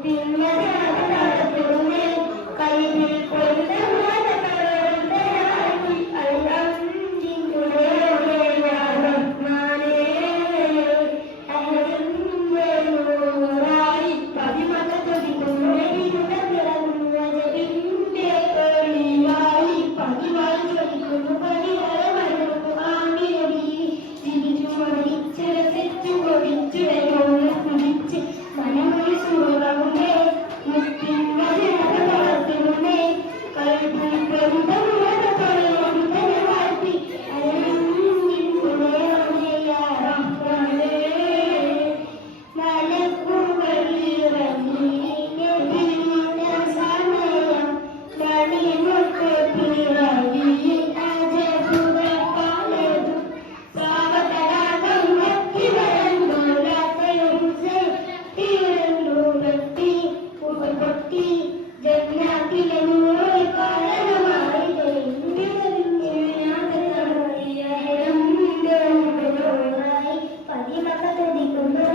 Thank you. പൊട്ടി ജന്നാത്തിലെ നൂറ് കാരണമായി പതിമത കൊതിക്കുന്നു